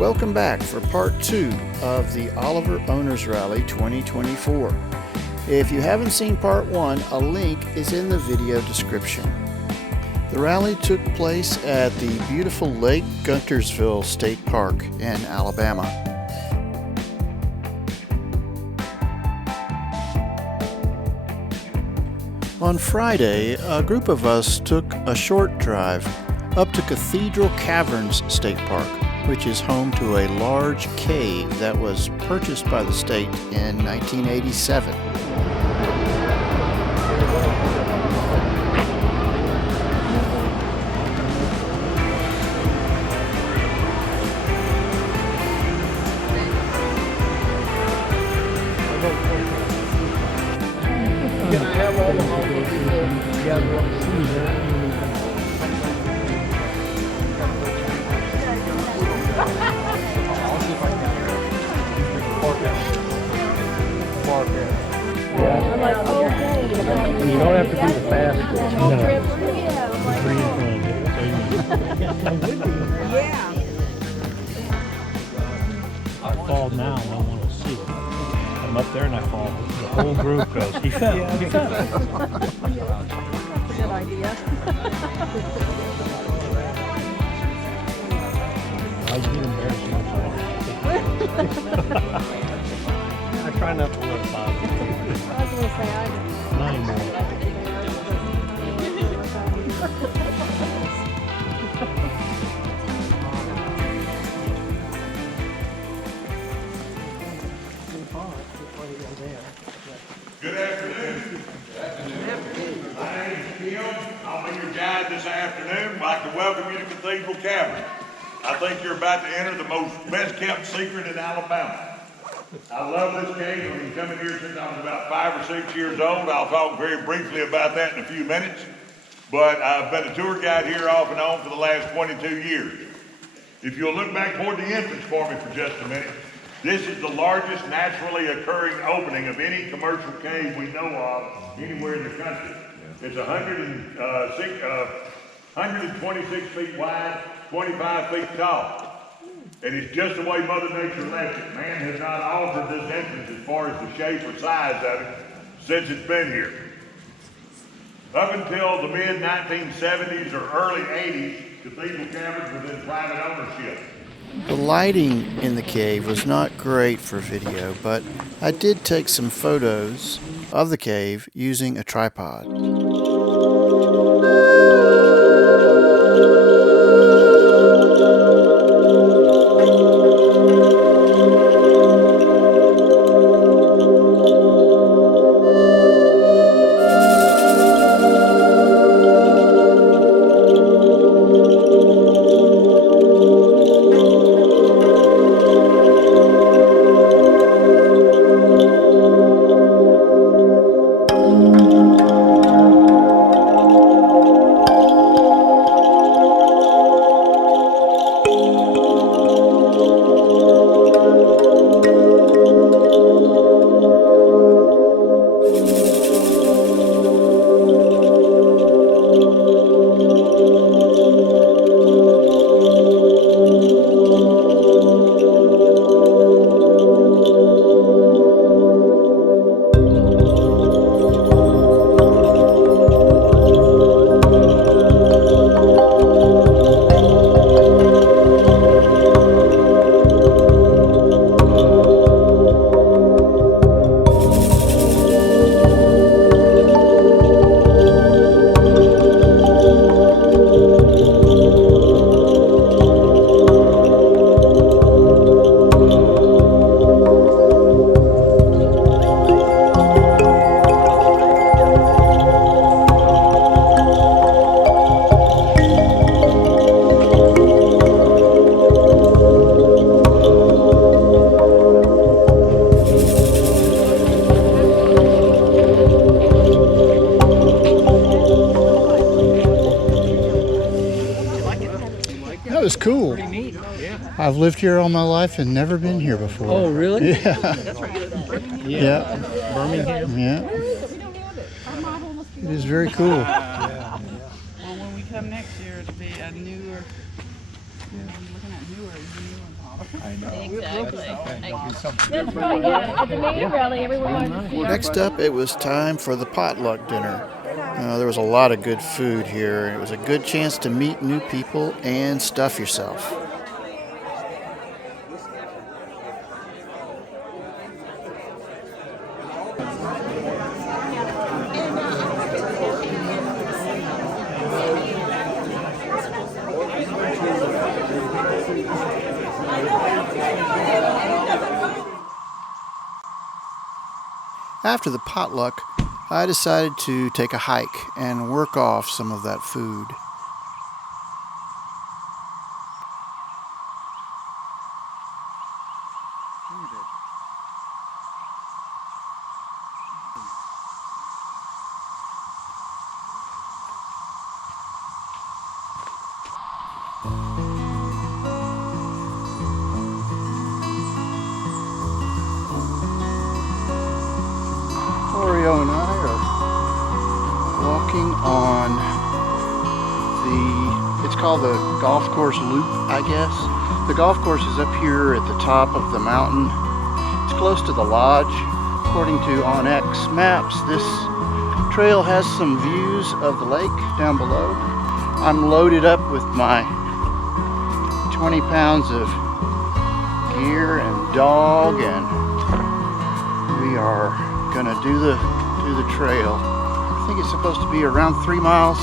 Welcome back for part 2 of the Oliver Owners Rally 2024. If you haven't seen part 1, a link is in the video description. The rally took place at the beautiful Lake Guntersville State Park in Alabama. On Friday, a group of us took a short drive up to Cathedral Caverns State Park, which is home to a large cave that was purchased by the state in 1987. Can I have all the homework you guys want to see that? I'll see if I can park out. Yeah. I'm like, okay. You don't have to be the fastest. No. Yeah. I fall now and I want to see it. I'm up there and I fall. The whole group goes, he fell. He fell. That's a good idea. I was getting embarrassing. I try not to look positive. I was going to say, I didn't. Not anymore. Good afternoon. Good afternoon. My name is Cleo. I'll be your guide this afternoon. I'd like to welcome you to Cathedral Caverns. I think you're about to enter the best kept secret in Alabama. I love this cave. I've been coming here since I was about 5 or 6 years old. I'll talk very briefly about that in a few minutes. But I've been a tour guide here off and on for the last 22 years. If you'll look back toward the entrance for me for just a minute, this is the largest naturally occurring opening of any commercial cave we know of anywhere in the country. It's 126 feet wide, 25 feet tall. And it's just the way Mother Nature left it. Man has not altered this entrance as far as the shape or size of it since it's been here. Up until the mid-1970s or early 80s, Cathedral Caverns was in private ownership. The lighting in the cave was not great for video, but I did take some photos of the cave using a tripod. That was cool. Pretty neat. Yeah. I've lived here all my life and never been here before. Oh, really? Yeah. Yeah. Birmingham. Yeah. It is very cool. Well, when we come next year, it'll be a newer At the main rally, everyone wanted to see our Next up, it was time for the potluck dinner. There was a lot of good food here. It was a good chance to meet new people and stuff yourself. After the potluck, I decided to take a hike and work off some of that food. Oreo and I are walking on it's called the golf course loop, I guess. The golf course is up here at the top of the mountain. It's close to the lodge. According to OnX maps, this trail has some views of the lake down below. I'm loaded up with my 20 pounds of gear and dog, and we are gonna do the trail. I think it's supposed to be around 3 miles,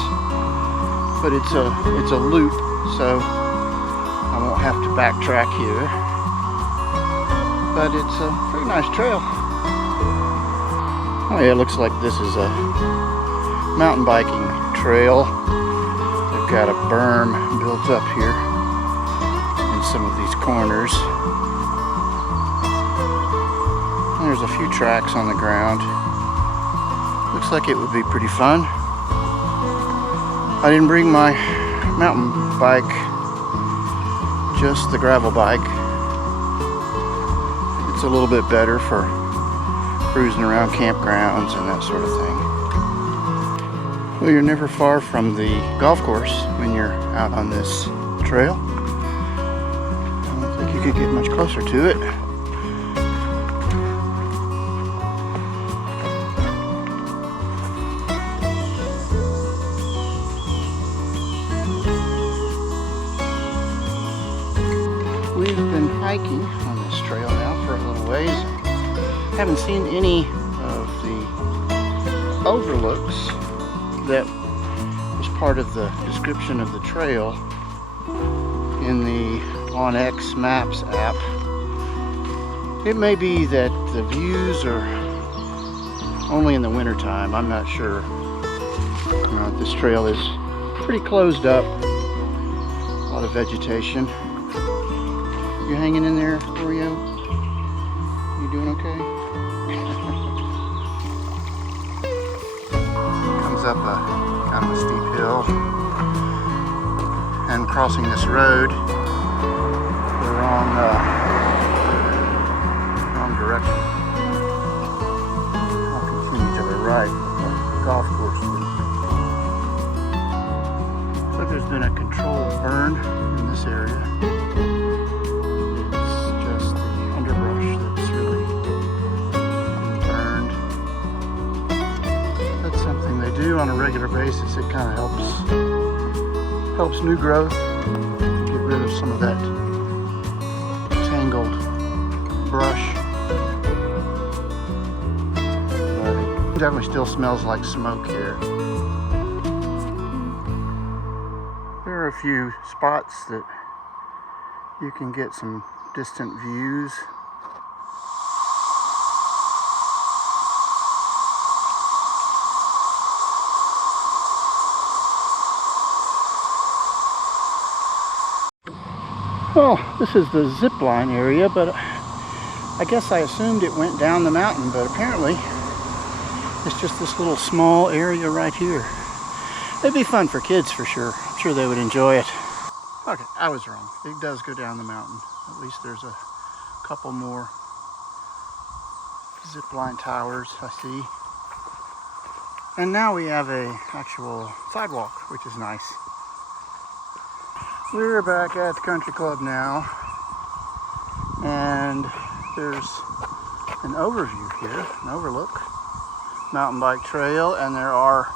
but it's a loop, so I won't have to backtrack here. But it's a pretty nice trail. Oh yeah, it looks like this is a mountain biking trail. They've got a berm built up here in some of these corners. There's a few tracks on the ground. Looks like it would be pretty fun. I didn't bring my mountain bike, just the gravel bike. It's a little bit better for cruising around campgrounds and that sort of thing. Well, you're never far from the golf course when you're out on this trail. I don't think you could get much closer to it. We've been hiking on this trail now for a little ways. Haven't seen any of the overlooks that was part of the description of the trail in the OnX Maps app. It may be that the views are only in the wintertime. I'm not sure. This trail is pretty closed up. A lot of vegetation. You hanging in there, Oreo? You doing okay? Comes up a kind of a steep hill, and crossing this road, we're on wrong direction. I'll continue to the right, the golf course loop. So there's been a controlled burn in this area. On a regular basis. It kind of helps new growth, get rid of some of that tangled brush. But it definitely still smells like smoke here. There are a few spots that you can get some distant views. Well, this is the zip line area, but I guess I assumed it went down the mountain, but apparently it's just this little small area right here. It'd be fun for kids for sure. I'm sure they would enjoy it. Okay, I was wrong. It does go down the mountain. At least there's a couple more zip line towers I see. And now we have a actual sidewalk, which is nice. We're back at the country club now, and there's an overview here, an overlook, mountain bike trail, and there are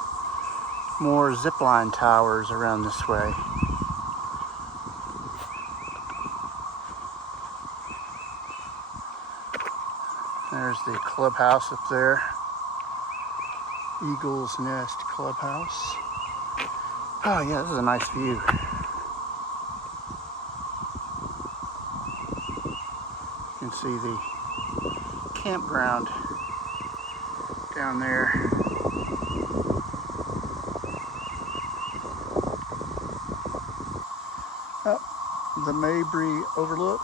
more zipline towers around this way. There's the clubhouse up there, Eagle's Nest Clubhouse. Oh yeah, this is a nice view. You can see the campground down there. Up the Mabry Overlook.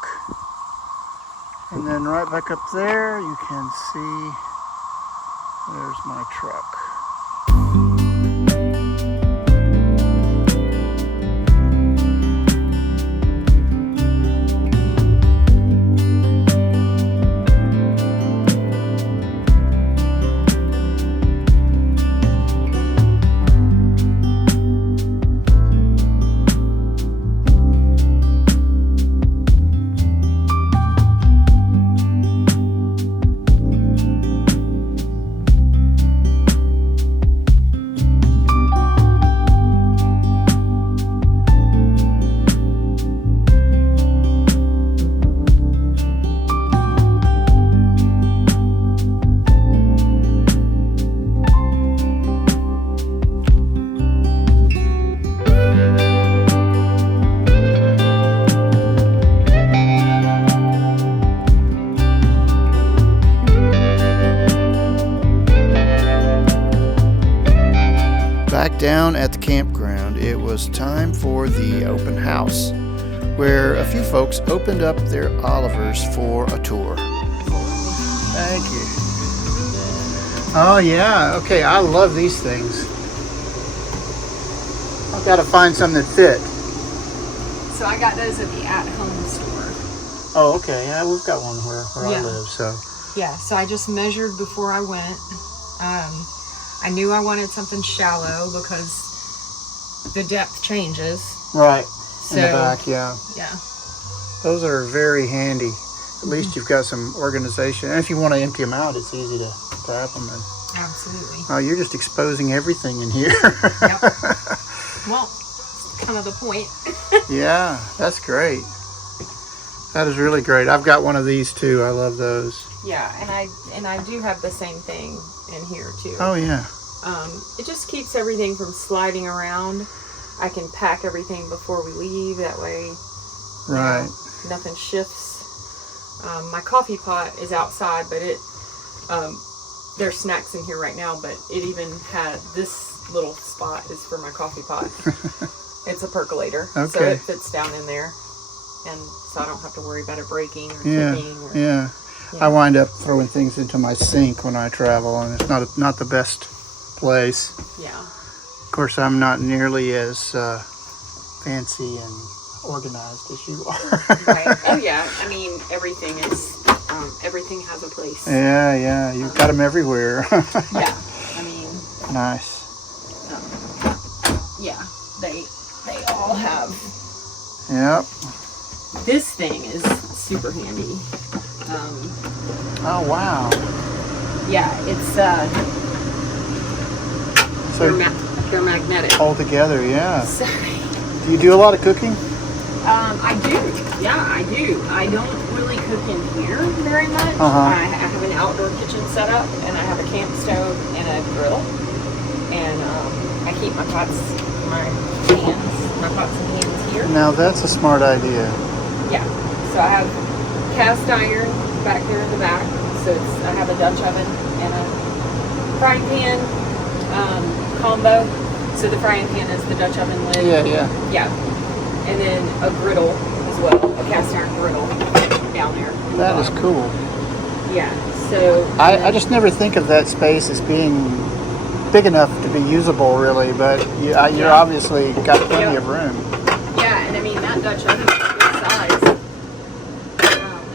And then right back up there, you can see there's my truck. Back down at the campground, it was time for the open house, where a few folks opened up their Olivers for a tour. Thank you. Oh yeah, okay, I love these things. I've got to find some that fit. So I got those at the at-home store. Oh, okay, yeah, we've got one where I live, so. Yeah, so I just measured before I went. I knew I wanted something shallow because the depth changes. Right, So, in the back, yeah. Yeah. Those are very handy. At least you've got some organization. And if you want to empty them out, it's easy to grab them. And, Absolutely. oh, you're just exposing everything in here. Yep. Well, it's kind of the point. Yeah, that's great. That is really great. I've got one of these too. I love those. Yeah, and I do have the same thing in here too. Oh yeah. It just keeps everything from sliding around. I can pack everything before we leave. That way, Right. nothing shifts. My coffee pot is outside, but there's snacks in here right now, but it even had this little spot is for my coffee pot. It's a percolator, so Okay. it fits down in there, and so I don't have to worry about it breaking or Yeah. tipping. Or, Yeah. I wind up throwing things into my sink when I travel, and it's not the best place. Yeah. Of course, I'm not nearly as fancy and organized as you are. Right. Oh yeah. I mean, everything has a place. Yeah. You've got them everywhere. Yeah. I mean, Nice. yeah. They all have. Yep. This thing is super handy. Oh wow. Yeah, it's So they're magnetic. all together, yeah. So, Do you do a lot of cooking? I do. Yeah, I do. I don't really cook in here very much. Uh-huh. I have an outdoor kitchen set up, and I have a camp stove and a grill. And I keep my pots and pans here. Now that's a smart idea. Yeah. So I have cast iron back there in the back. So I have a Dutch oven and a frying pan combo. So the frying pan is the Dutch oven lid. Yeah. Yeah. And then a griddle as well, a cast iron griddle down there. That is cool. Yeah. So I just never think of that space as being big enough to be usable, really. But you're obviously got plenty of room. Yeah, and I mean that Dutch oven is a good size.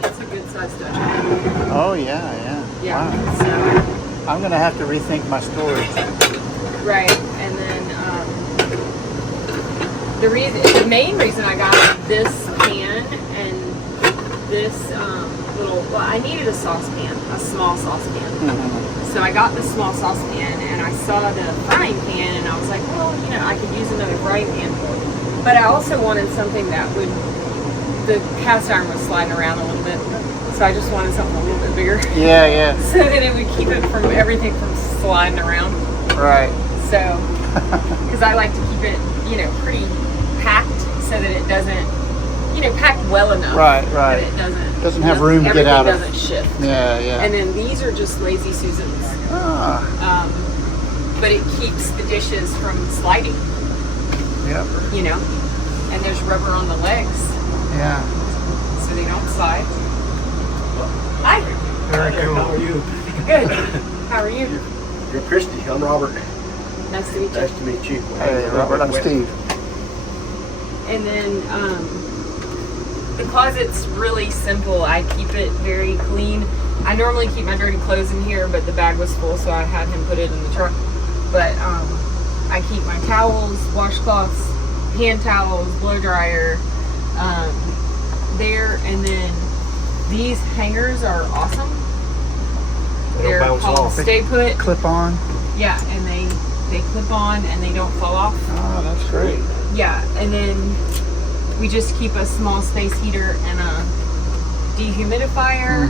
It's a good size Dutch oven. Oh yeah. Yeah. Wow. So I'm gonna have to rethink my storage. right, and then the main reason I got this pan and this well, I needed a saucepan, a small saucepan. So I got the small saucepan, and I saw the frying pan, and I was like, well, you know, I could use another frying pan. But I also wanted something that would, the cast iron was sliding around a little bit, so I just wanted something a little bit bigger. Yeah, yeah. So that it would keep it from everything from sliding around. Right. So, because I like to keep it, you know, pretty packed so that it doesn't, you know, packed well enough. Right, that it doesn't have room to get out of. Everything doesn't shift. Yeah, yeah. And then these are just Lazy Susans. But it keeps the dishes from sliding. Yep. You know, and there's rubber on the legs. Yeah. So they don't slide. Hi. Very cool. How are you? Good. How are you? You're Christie. I'm Robert. Nice to meet you. Nice to meet you. Hey, Robert, I'm Steve. And then the closet's really simple. I keep it very clean. I normally keep my dirty clothes in here, but the bag was full, so I had him put it in the truck. But I keep my towels, washcloths, hand towels, blow dryer there. And then these hangers are awesome. They're called Stay Put. Clip on. Yeah, and they clip on and they don't fall off. Oh, that's great. Yeah, and then we just keep a small space heater and a dehumidifier.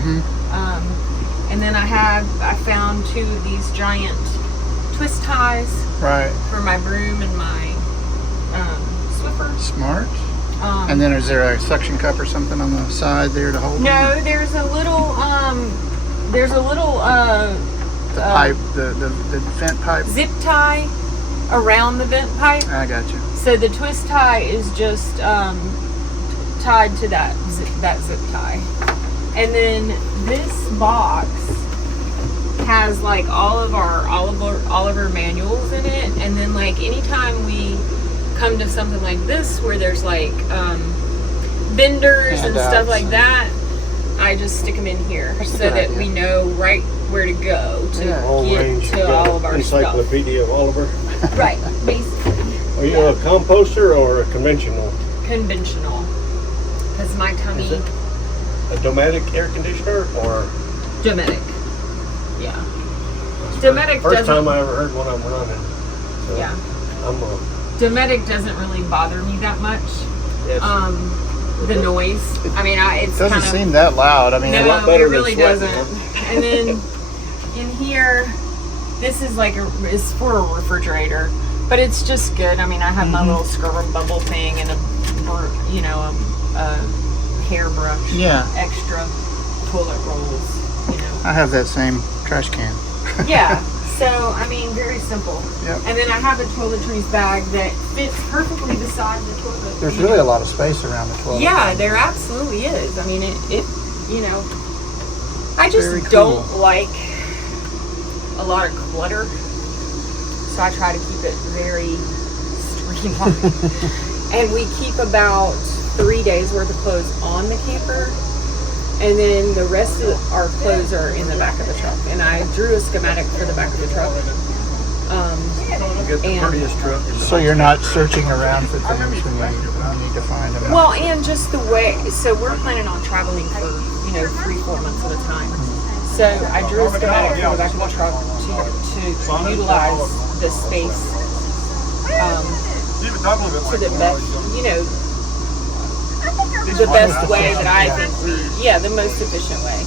And then I found 2 of these giant twist ties for my broom and my Swiffer. Smart. And then is there a suction cup or something on the side there to hold them? No, there's a little the pipe, the vent pipe. Zip tie around the vent pipe. I got you. So the twist tie is just tied to that zip tie. And then this box has like all of our Oliver manuals in it. And then like anytime we come to something like this where there's like vendors and stuff like that, I just stick them in here so that we know right where to go to get to all of our stuff. Encyclopedia of Oliver. Right, basically. Are you a composter or a conventional? Conventional. Because my tummy... Is it a Dometic air conditioner or? Dometic. Yeah. Dometic First time I ever heard one of them running. So yeah. Dometic doesn't really bother me that much. Yes. The noise. I mean, it's doesn't kind of, seem that loud. I mean, no, a lot better it really than doesn't. sweating, And then in here, this is like is for a refrigerator, but it's just good. I mean, I have my little scrubber bubble thing and a hairbrush. Yeah. Extra toilet rolls. You know. I have that same trash can. Yeah. So, I mean, very simple. Yep. And then I have a toiletries bag that fits perfectly beside the toilet. There's really a lot of space around the toilet. Yeah, there absolutely is. I mean, it you know, I just Very cool. don't like a lot of clutter. So I try to keep it very streamlined. And we keep about 3 days worth of clothes on the camper. And then the rest of our clothes are in the back of the truck. And I drew a schematic for the back of the truck. You get the prettiest truck. So you're not searching around for things when you need to find them. Well, and just the way, so we're planning on traveling for, 3-4 months at a time. So I drew a schematic for the back of the truck to utilize the space to the best, the best way that I think the most efficient way.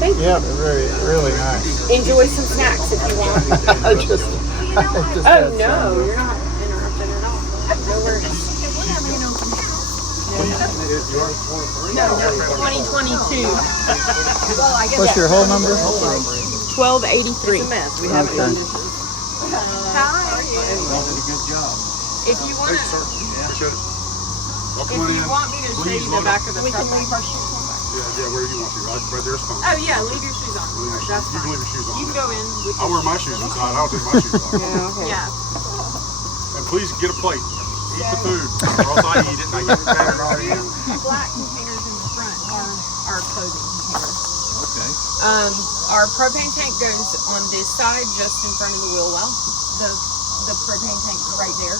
Thank you. Yeah, they're really nice. Enjoy some snacks if you want. I just Oh, had no, some. you're not interrupting at all. No worries. No, 2022. What's your whole number? 1283. We have it done. Hi. Good job. If you want to, me to show you the back of the truck, we can leave our shoes on back. Yeah, where do you want to? Right there's fine. Oh yeah, leave your shoes on. That's You can fine. leave your shoes on. You can go in with I wear my shoes inside. I'll take my shoes off. Yeah. And please get a plate. Eat the food. Or else I eat it and I get it battered already in. Black containers in the front are our clothing containers. Okay. Our propane tank goes on this side, just in front of the wheel well. The the propane tank right there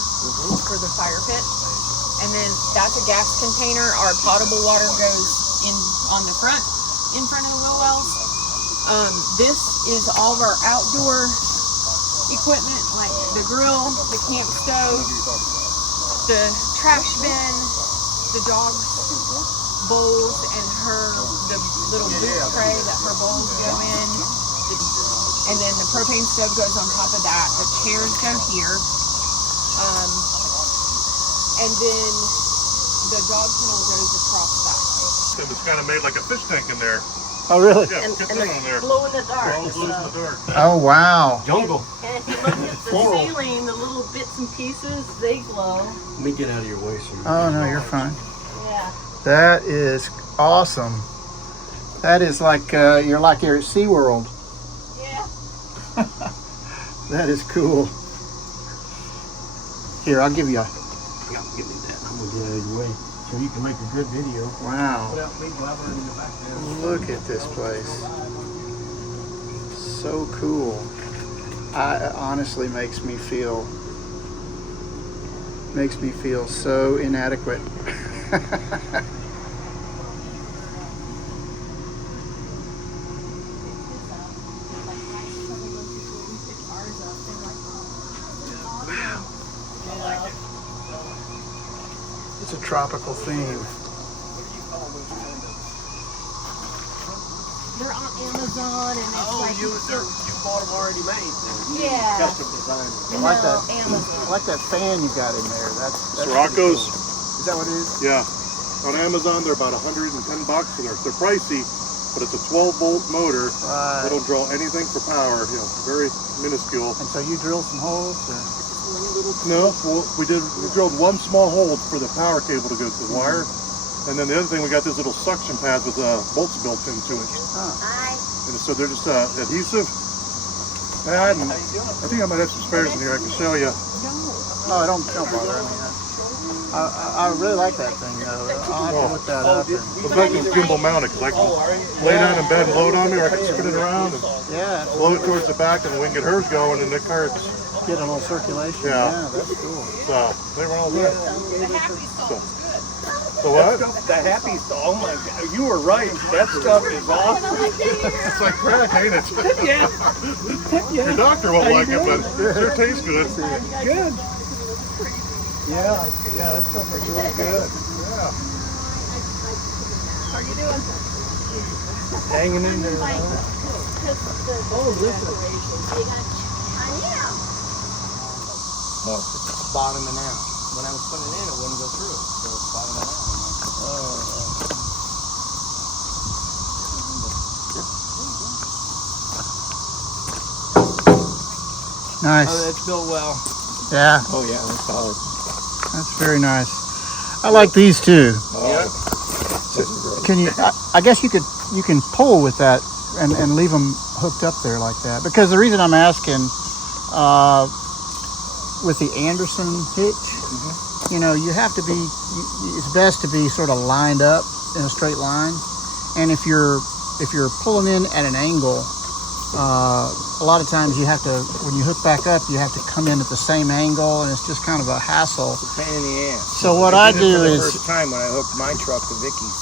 for the fire pit. And then that's a gas container. Our potable water goes in on the front, in front of the wheel wells. This is all of our outdoor equipment, like the grill, the camp stove, the trash bin, the dog's bowls, and the little boot tray that her bowls go in. And then the propane stove goes on top of that. The chairs go here. And then the dog kennel goes across that way. It was kind of made like a fish tank in there. Oh, really? Yeah, And get it's that on there. glow in the dark. All glows in the dark. Oh, wow. Jungle. And if you look at the ceiling, the little bits and pieces, they glow. Let me get out of your way, sir. Oh, no, you're fine. Yeah. That is awesome. That is like you're at SeaWorld. Yeah. That is cool. Here, I'll give you a... Yeah, give me that. I'm gonna get out of your way so you can make a good video. Wow. Without me blabbering in the background. Look at this place. So cool. It honestly makes me feel so inadequate. It's a tropical theme. They're on Amazon and it's like you bought them already made. yeah. Custom design. I like that. Amazon. I like that fan you got in there. That's Sirocco's. pretty cool. Is that what it is? Yeah. On Amazon, they're about $110, and they're pricey, but it's a 12-volt motor. Right. They don't draw anything for power. You know, very minuscule. And so you drill some holes? Or? No, well, we drilled one small hole for the power cable to go to the wire, and then the other thing, we got these little suction pads with bolts built into it. Hi. And so they're just adhesive. And I think I might have some spares in here I can show you. Oh, don't bother. I really like that thing though. I'll have to look that up. The fact it's gimbal mounted, because I can lay down in bed and load on there, I can spin it around and Yeah, blow it towards the back, and we can get hers going, and the carts. get a little circulation. Yeah. Yeah, that's cool. So they were all good. The happy salt. So what? The happy stuff. Oh my God, you were right. That stuff is awesome. It's like crack, ain't it? Yeah. Your doctor won't like it, but it sure tastes good. Good. Yeah, that stuff is really good. Yeah. How are you doing? Hanging in there. Oh, listen. No, it's bottoming out. When I was putting it in, it wouldn't go through. So it's bottoming out. Nice. Oh, that's built well. Yeah, Oh yeah, that's solid. that's very nice. I like these too. Yeah. Can you? I guess you can pull with that and leave them hooked up there like that. Because the reason I'm asking, with the Anderson hitch, you know, you have to be. It's best to be sort of lined up in a straight line. And if you're pulling in at an angle, a lot of times you have to, when you hook back up, you have to come in at the same angle, and it's just kind of a hassle. It's a pain in the ass. So what I did it do for the is, first time when I hooked my truck to Vicky's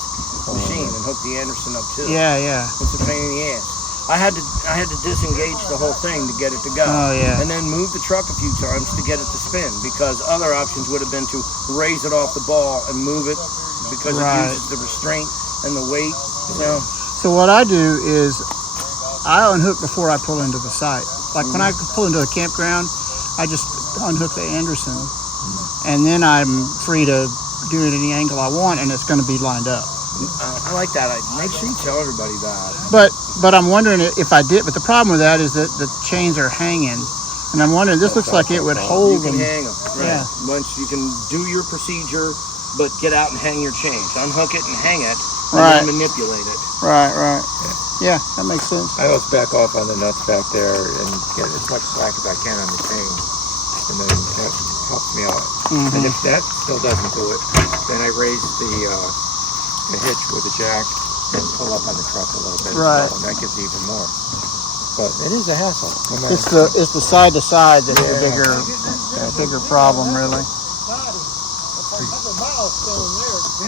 machine and hooked the Anderson up too. yeah. It's a pain in the ass. I had to disengage the whole thing to get it to go. Oh, yeah. And then move the truck a few times to get it to spin, because other options would have been to raise it off the ball and move it, because Right. it uses the restraint and the weight. So So what I do is I unhook before I pull into the site. Like when I pull into a campground, I just unhook the Anderson, and then I'm free to do it any angle I want, and it's going to be lined up. I like that. Make sure you tell everybody that. But I'm wondering if I did. But the problem with that is that the chains are hanging, and I'm wondering. This looks like it would hold You can them. hang them. Right. Yeah. Once you can do your procedure, but get out and hang your chains. Unhook it and hang it, and Right. then manipulate it. Right. Yeah, that makes sense. I always back off on the nuts back there and get as much slack as I can on the chain, and then that helps me out. And if that still doesn't do it, then I raise the hitch with the jack and pull up on the truck a little bit. Right. As well, and that gives even more. But it is a hassle. No matter. It's the side to side that's the Yeah. bigger a bigger problem, really.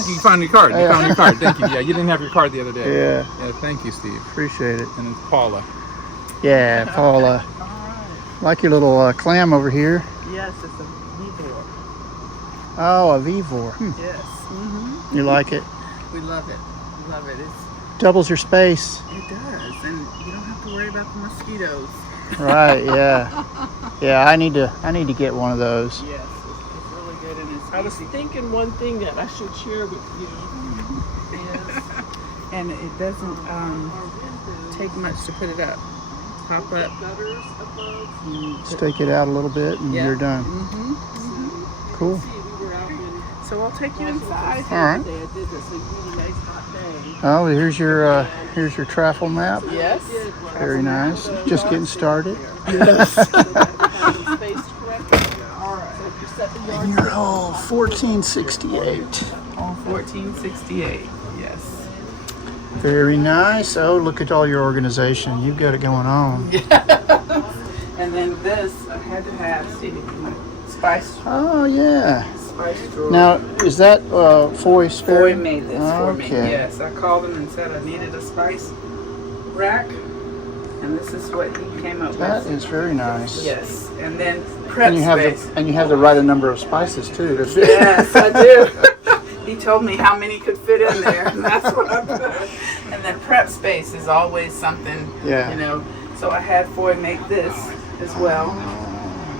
You found your card. You Yeah. found your card. Thank you. Yeah, you didn't have your card the other day. Yeah, Yeah, thank you, Steve. appreciate it. And it's Paula. Yeah, Paula. Like your little clam over here. Yes, it's a Vivor. Oh, a Vivor. Yes. Mm-hmm. You like it? We love it. We love it. Doubles your space. It does, and you don't have to worry about the mosquitoes. Right, yeah. Yeah, I need to get one of those. Yes, it's really good, and it's. I was thinking one thing that I should share with you is, and it doesn't take much to put it up. Pop up. Stake it out a little bit and Yeah. you're done. Mm-hmm. Mm-hmm. Cool. So I'll take you inside. All right. Today I did this a really nice hot day. Oh, here's your travel map. Yes. Very nice. Just getting started. Yes. Spaced correctly. All right. So you set the yard. And you're all 1468. On 1468. Yes. Very nice. Oh, look at all your organization. You've got it going on. And then this I had to have, see, my spice Oh, yeah. drawer. Now, is that foy Boy spare? made this for me. Okay. Yes, I called him and said I needed a spice rack, and this is what he came up That with. is very nice. Yes, and then prep And you have space. the right number of spices too. To fit. Yes, I do. He told me how many could fit in there, and that's what I put. And then prep space is always something, Yeah. you know. So I had Foy make this as well,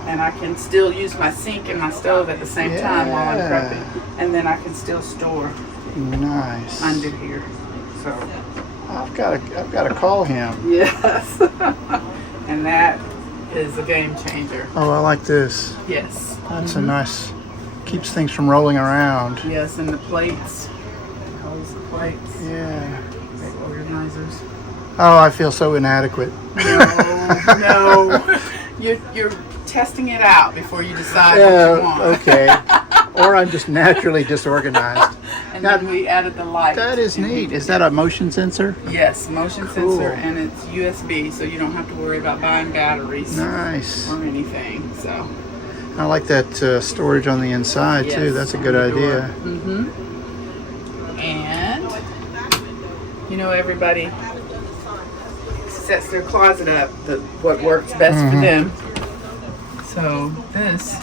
and I can still use my sink and my stove at the same time while I'm Yeah. prepping, and then I can still store Nice. under here. So I've got to call him. yes, and that is a game changer. Oh, I like this. Yes. That's a nice. Keeps things from rolling around. Yes, and the plates. Holds the plates. Yeah. Big organizers. Oh, I feel so inadequate. No. You're testing it out before you decide what you want. Okay. Or I'm just naturally disorganized. And Now, then we added the light. that is neat. Is that a motion sensor? Yes, motion Cool. sensor, and it's USB, so you don't have to worry about buying batteries Nice. or anything. So I like that storage on the inside too. yes, That's a on good the door. idea. Mm-hmm. And you know, everybody sets their closet up what works best for them. So this,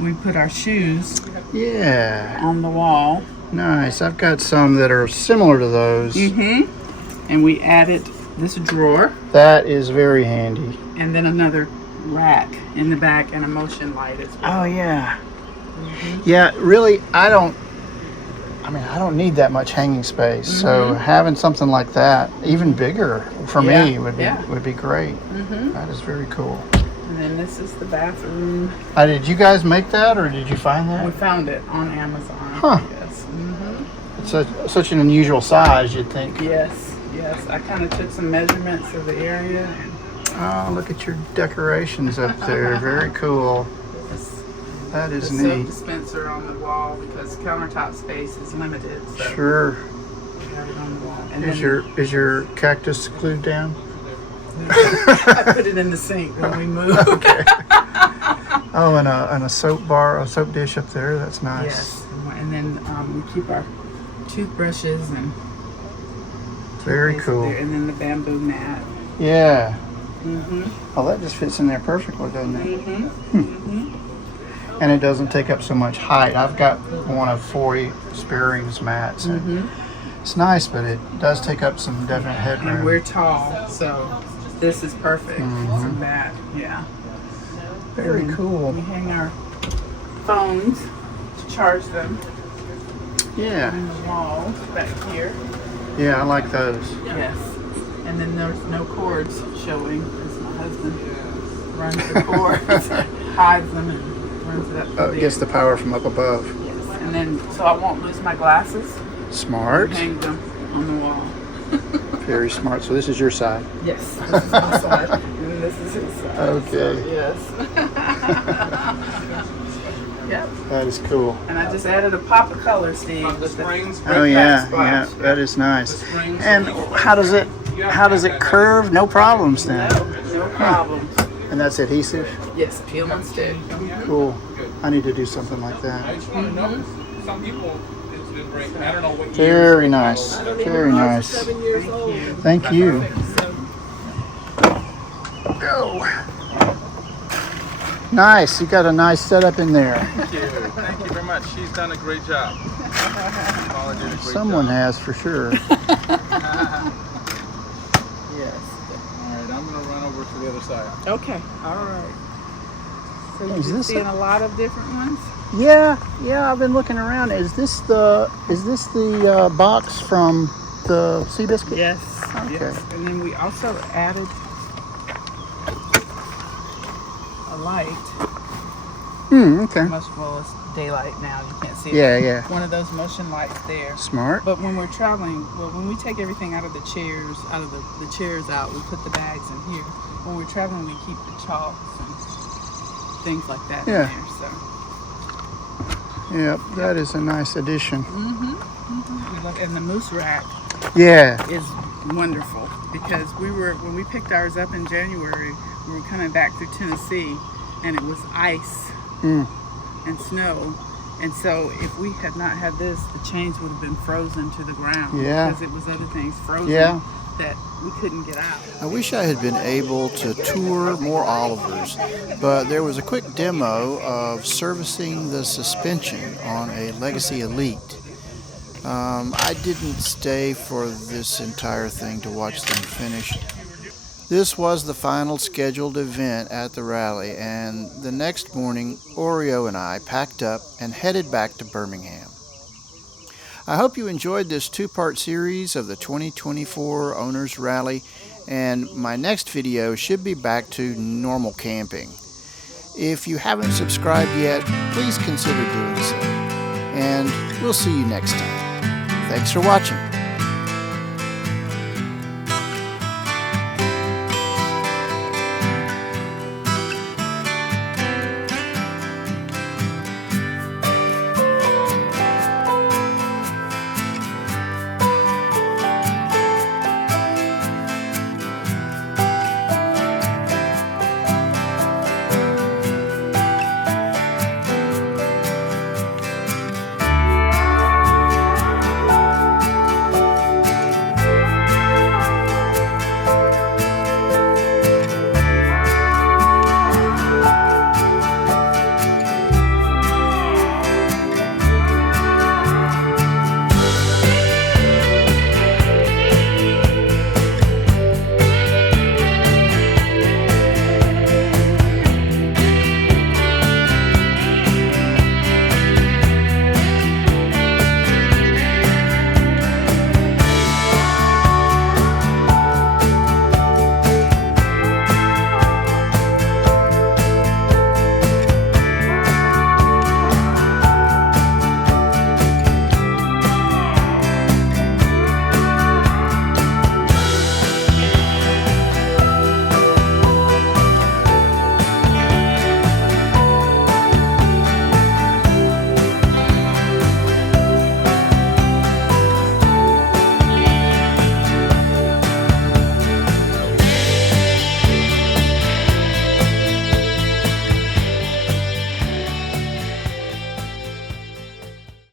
we put our shoes Yeah. on the wall. Nice. I've got some that are similar to those. Mm-hmm. And we added this drawer That is very handy. and then another rack in the back and a motion light as well. Oh yeah. Yeah, really I don't need that much hanging space. So having something like that, even bigger for me Yeah, would be great. Mm-hmm. That is very cool. And then this is the bathroom. Did you guys make that or did you find We that? found it on Amazon. Huh. Yes. Mm-hmm. It's such an unusual size, you'd think. Yes. Yes. I kind of took some measurements of the area. And Oh, look at your decorations up there. Very cool. this, That the is soap neat. dispenser on the wall because countertop space is limited. So Sure. we have it on the wall. And Is then your cactus glued down? I put it in the sink when we moved. Okay. Oh, and a soap dish up there. That's nice. Yes. And then we keep our toothbrushes and Very toothpaste cool. there, and then the bamboo mat. Yeah. Mm-hmm. Oh, that just fits in there perfectly, doesn't it? Mm-hmm. And it doesn't take up so much height. I've got one of Foy Sparings mats. And Mm-hmm. it's nice, but it does take up some definite headroom. And we're tall, so this is perfect Mm-hmm. for that. Yeah. Very And cool. We hang our phones to charge them Yeah. on the wall back here. Yeah, I like those. Yes. And then there's no cords showing because my husband runs the cords, hides them, and runs it up. through Gets there. the power from up above. Yes. And then so I won't lose my glasses. Smart. Hang them on the wall. Very smart. So this is your side. Yes. This is my side, and this is his side. Okay. So, yes. Yep. That is cool. And I just added a pop of color, Steve. With the Oh yeah, yeah, that is nice. And how does it curve? No problems then. No problem. And that's adhesive? Yes, peel and stick. Cool. I need to do something like that. I just want to know, some people, it's been breaking. I don't know what Very nice. Very nice. 7 years old. Thank you. So, Go. Nice. You got a nice setup in there. Thank you. Thank you very much. She's done a great job. Paula did a great Someone job. has for sure. yes. All right, I'm going to run over to the other side. Okay. All right. So Is you've this seen a- a lot of different ones? Yeah. I've been looking around. Is this the box from the Seabiscuit? Yes. Okay. Yes. And then we also added a light. Okay. Well, it's daylight now. You can't see it. Yeah. One of those motion lights there. Smart. But when we're traveling, when we take everything out of the chairs, the chairs out, we put the bags in here. When we're traveling, we keep the chalks and things like that in there. So. Yep, that is a nice addition. And the moose rack Yeah. is wonderful because when we picked ours up in January, we were coming back through Tennessee, and it was ice and snow. And so if we had not had this, the chains would have been frozen to the ground. Yeah. Because it was other things frozen that we couldn't get out. I wish I had been able to tour more Olivers, but there was a quick demo of servicing the suspension on a Legacy Elite. I didn't stay for this entire thing to watch them finish. This was the final scheduled event at the rally, and the next morning, Oreo and I packed up and headed back to Birmingham. I hope you enjoyed this two-part series of the 2024 Owners Rally, and my next video should be back to normal camping. If you haven't subscribed yet, please consider doing so, and we'll see you next time. Thanks for watching.